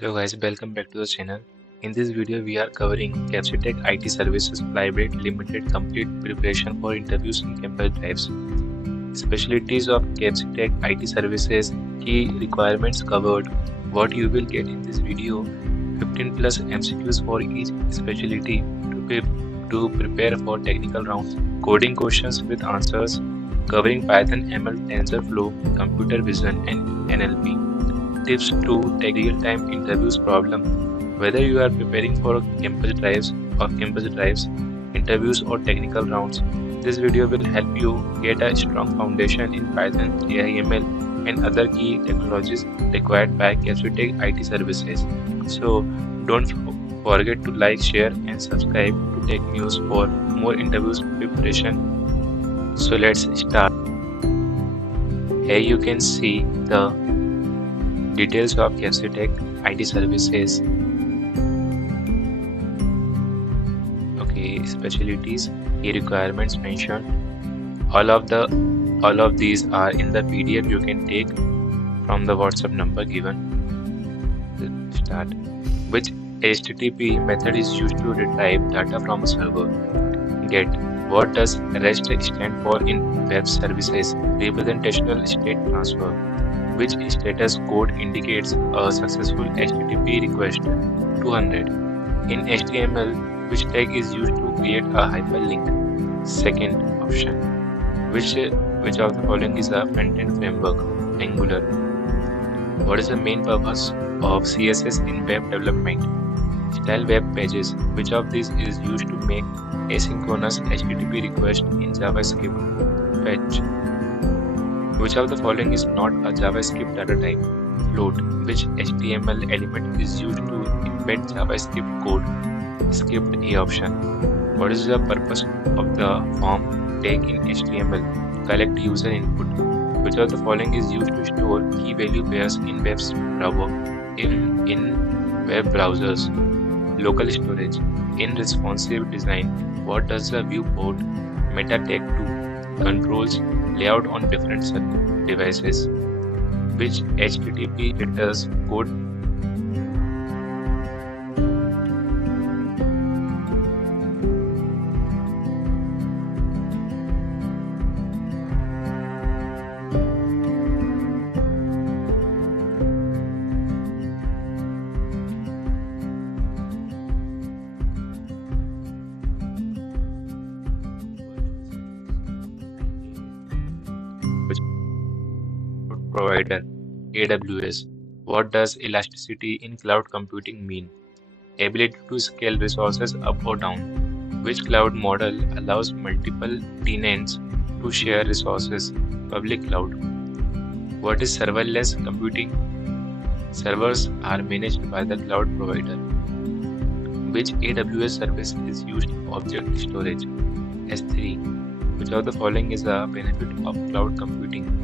Hello guys, welcome back to the channel. In this video, we are covering Capsitech IT Services Private Limited Complete Preparation for Interviews in Campus Drives. Specialties of Capsitech IT Services, key requirements covered, what you will get in this video, 15 plus MCQs for each specialty to prepare for technical rounds, coding questions with answers, covering Python, ML, TensorFlow, computer vision and NLP. Tips to take real-time interviews problem. Whether you are preparing for campus drives, interviews or technical rounds, this video will help you get a strong foundation in Python, AI/ML and other key technologies required by Capsitech IT services. So don't forget to like, share and subscribe to take news for more interviews preparation. So let's start. Here you can see the details of Capsitech IT services. Okay, specialties, key requirements mentioned. All of these are in the PDF you can take from the WhatsApp number given. Let's start. Which HTTP method is used to retrieve data from a server? Get. What does REST stand for in web services? Representational state transfer. Which status code indicates a successful HTTP request? 200. In HTML, which tag is used to create a hyperlink? Second option. Which of the following is a front-end framework? Angular. What is the main purpose of CSS in web development? Style web pages. Which of these is used to make asynchronous HTTP request in JavaScript? Fetch. Which of the following is not a JavaScript data type? Float. Which HTML element is used to embed JavaScript code? Skipped A option. What is the purpose of the form tag in HTML? Collect user input. Which of the following is used to store key value pairs in web browsers? Local storage. In responsive design, what does the viewport meta tag do? Controls layout on different devices. Which HTTP headers code provider? AWS. What does elasticity in cloud computing mean? Ability to scale resources up or down. Which cloud model allows multiple tenants to share resources? Public cloud. What is serverless computing? Servers are managed by the cloud provider. Which AWS service is used for object storage? S3. Which of the following is a benefit of cloud computing?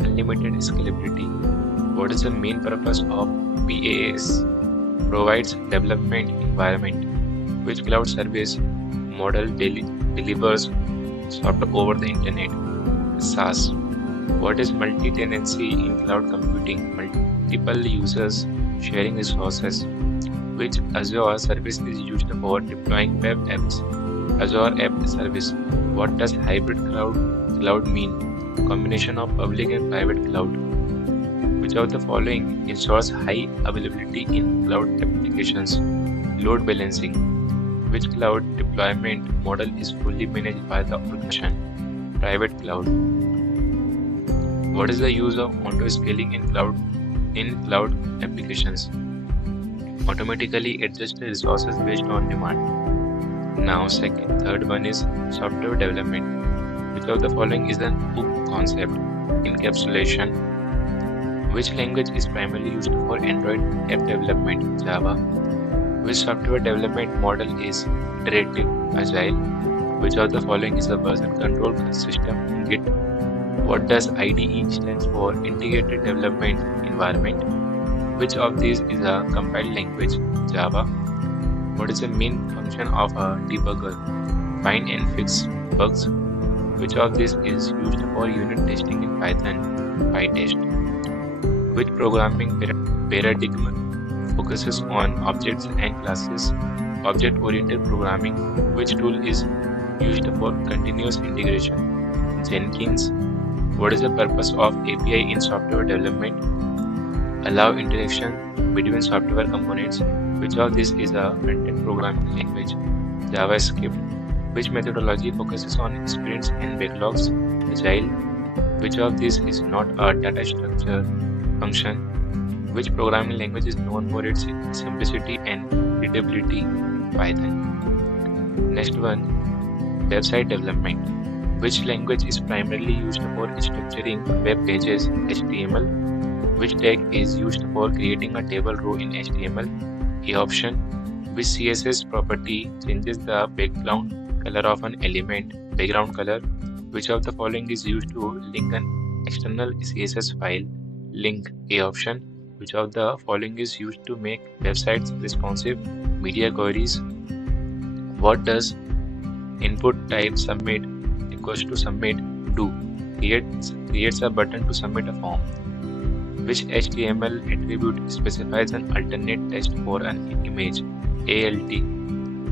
Unlimited scalability. What is the main purpose of PaaS? Provides development environment. Which cloud service model delivers software over the internet? SaaS. What is multi-tenancy in cloud computing? Multiple users sharing resources. Which Azure service is used for deploying web apps? Azure App Service. What does hybrid cloud mean? Combination of public and private cloud. Which of the following ensures high availability in cloud applications? Load balancing. Which cloud deployment model is fully managed by the organization? Private cloud. What is the use of auto-scaling in cloud applications? Automatically adjust the resources based on demand. Now third one is software development. Which of the following is an OOP concept? Encapsulation. Which language is primarily used for Android app development? Java. Which software development model is iterative, agile? Which of the following is a version control system? Git. What does IDE stands for? Integrated Development Environment. Which of these is a compiled language? Java. What is the main function of a debugger? Find and fix bugs. Which of these is used for unit testing in Python? PyTest. Which programming paradigm focuses on objects and classes. Object-oriented programming, which tool is used for continuous integration. Jenkins, what is the purpose of API in software development? Allow interaction between software components. Which of this is a front-end programming language? JavaScript. Which methodology focuses on sprints and backlogs? Agile. Which of these is not a data structure function? Which programming language is known for its simplicity and readability? Python. Next one, website development. Which language is primarily used for structuring web pages? HTML. Which tag is used for creating a table row in HTML? A option. Which CSS property changes the background color of an element? Background color. Which of the following is used to link an external CSS file? Link. A option. Which of the following is used to make websites responsive? Media queries. What does input type submit equals to submit do? Creates a button to submit a form. Which HTML attribute specifies an alternate text for an image? ALT.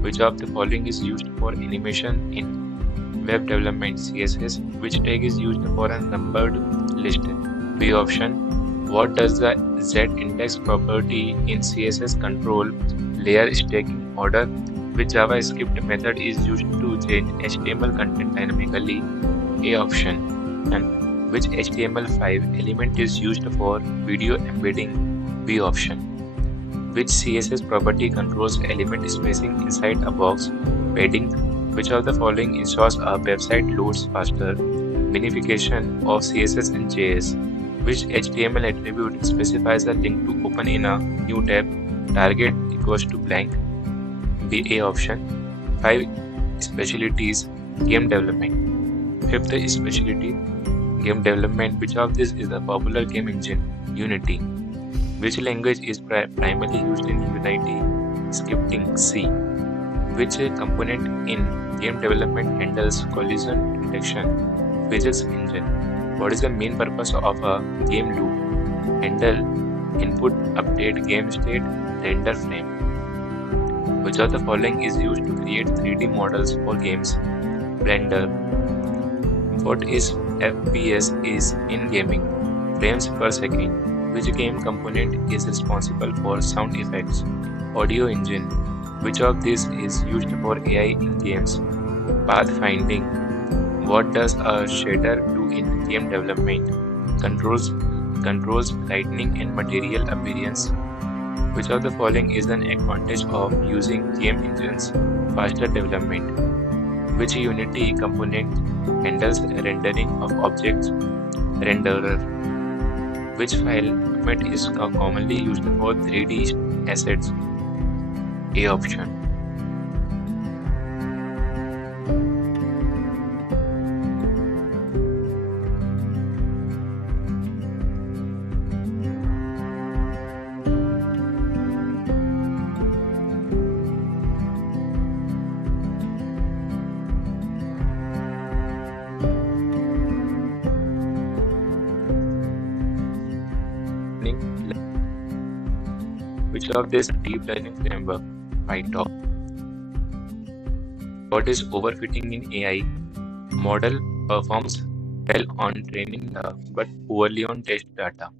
Which of the following is used for animation in web development? CSS. Which tag is used for a numbered list? B option. What does the z-index property in CSS control layer stacking order? Which JavaScript method is used to change HTML content dynamically? A option. And which HTML5 element is used for video embedding? B option. Which CSS property controls element spacing inside a box? Padding. Which of the following ensures a website loads faster? Minification of CSS and JS. Which HTML attribute specifies a link to open in a new tab? Target equals to blank. B. A option. 5. Specialties. Game development. 5th specialty. Game development. Which of this is a popular game engine? Unity. Which language is primarily used in Unity? Scripting. C. Which component in game development handles collision detection? Physics engine. What is the main purpose of a game loop? Handle, input, update, game state, render frame. Which of the following is used to create 3D models for games? Blender. What is FPS is in gaming? Frames per second. Which game component is responsible for sound effects? Audio engine. Which of these is used for AI in games? Pathfinding. What does a shader do in game development? Controls lighting and material appearance. Which of the following is an advantage of using game engines? Faster development. Which Unity component handles rendering of objects? Renderer. Which file format is commonly used for 3D assets? A option. Which of this deep learning framework? PyTorch. What is overfitting in AI? Model performs well on training but poorly on test data.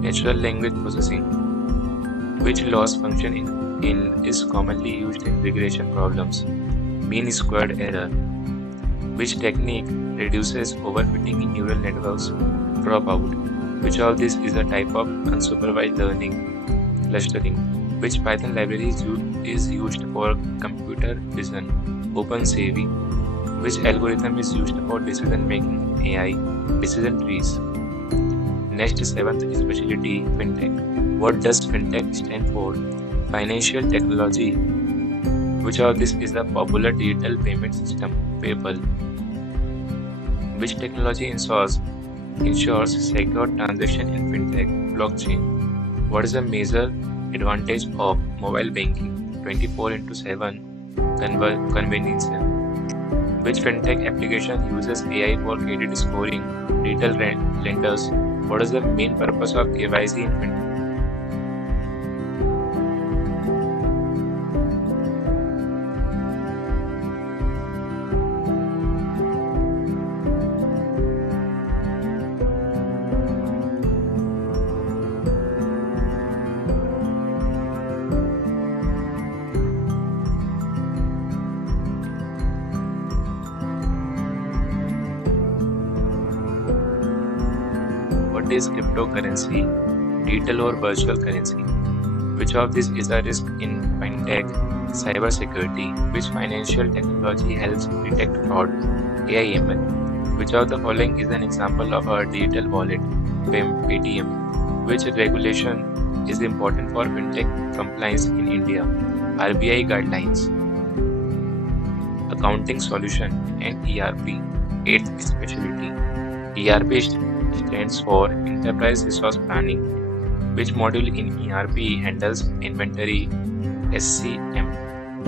Natural language processing. Which loss function is commonly used in regression problems? Mean squared error. Which technique reduces overfitting in neural networks? Dropout. Which of this is a type of unsupervised learning? Clustering. Which Python library is used for computer vision? OpenCV. Which algorithm is used for decision making in AI? Decision trees. Next, 7th specialty, FinTech. What does FinTech stand for? Financial technology. Which of this is a popular digital payment system? PayPal. Which technology ensures secure transaction in FinTech? Blockchain. What is the major advantage of mobile banking? 24/7 convenience. Which FinTech application uses AI for credit scoring? Retail lenders. What is the main purpose of KYC in FinTech? What is cryptocurrency? Digital or virtual currency? Which of these is a risk in FinTech? Cybersecurity. Which financial technology helps detect fraud? AI/ML. Which of the following is an example of a digital wallet? Paytm. Which regulation is important for FinTech compliance in India? RBI guidelines. Accounting solution and ERP. 8th specialty. ERP stands for Enterprise Resource Planning. Which module in ERP handles inventory? SCM.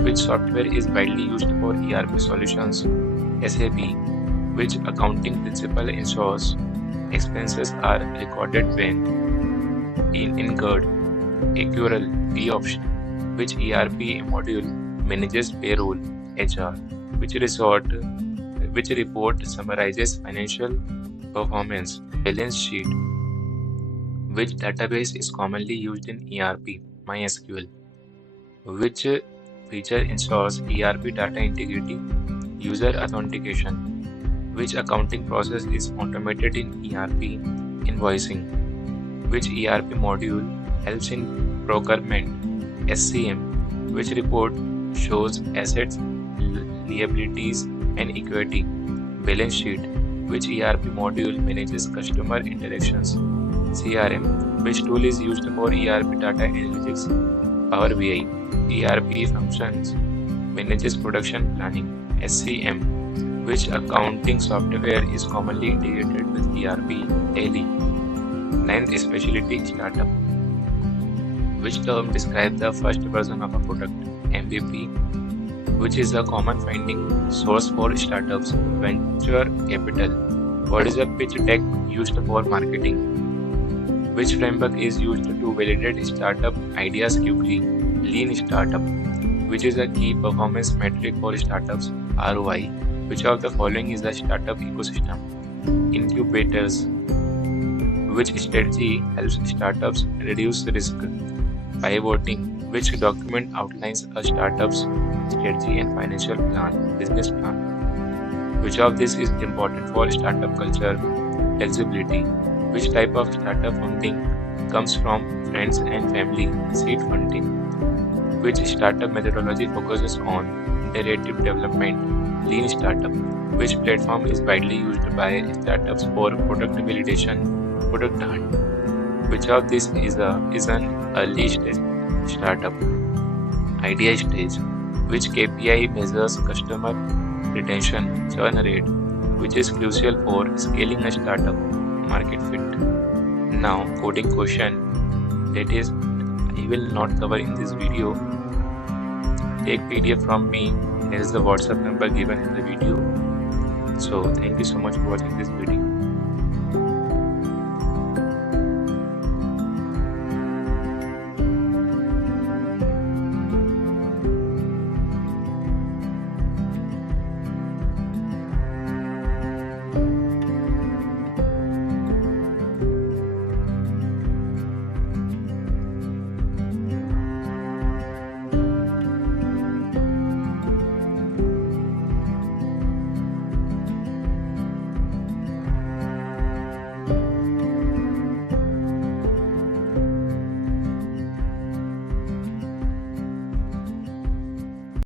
Which software is widely used for ERP solutions? SAP. Which accounting principle ensures expenses are recorded when incurred? Accrual. B option. Which ERP module manages payroll? HR. Which report summarizes financial performance? Balance sheet. Which database is commonly used in ERP? MySQL. Which feature ensures ERP data integrity? User authentication. Which accounting process is automated in ERP? Invoicing. Which ERP module helps in procurement? SCM. Which report shows assets, liabilities, and equity? Balance sheet. Which ERP module manages customer interactions? CRM. Which tool is used for ERP data analytics? Power BI. ERP functions manages production planning. SCM. Which accounting software is commonly integrated with ERP? Tally. 9th specialty. Startup. Which term describes the first version of a product? MVP. Which is a common funding source for startups? Venture capital. What is a pitch deck used for marketing? Which framework is used to validate startup ideas quickly? Lean startup. Which is a key performance metric for startups? ROI. Which of the following is a startup ecosystem? Incubators. Which strategy helps startups reduce risk? Pivoting. Which document outlines a startup's strategy and financial business plan? Which of this is important for startup culture? Flexibility. Which type of startup funding comes from friends and family? Seed funding. Which startup methodology focuses on iterative development? Lean startup. Which platform is widely used by startups for product validation? Product hunt. Which of this is an early stage startup? Idea stage. Which KPI measures customer retention? Churn rate. Which is crucial for scaling a startup? Market fit. Now, coding question that is I will not cover in this video. Take PDF from me. There is the WhatsApp number given in the video. So, thank you so much for watching this video.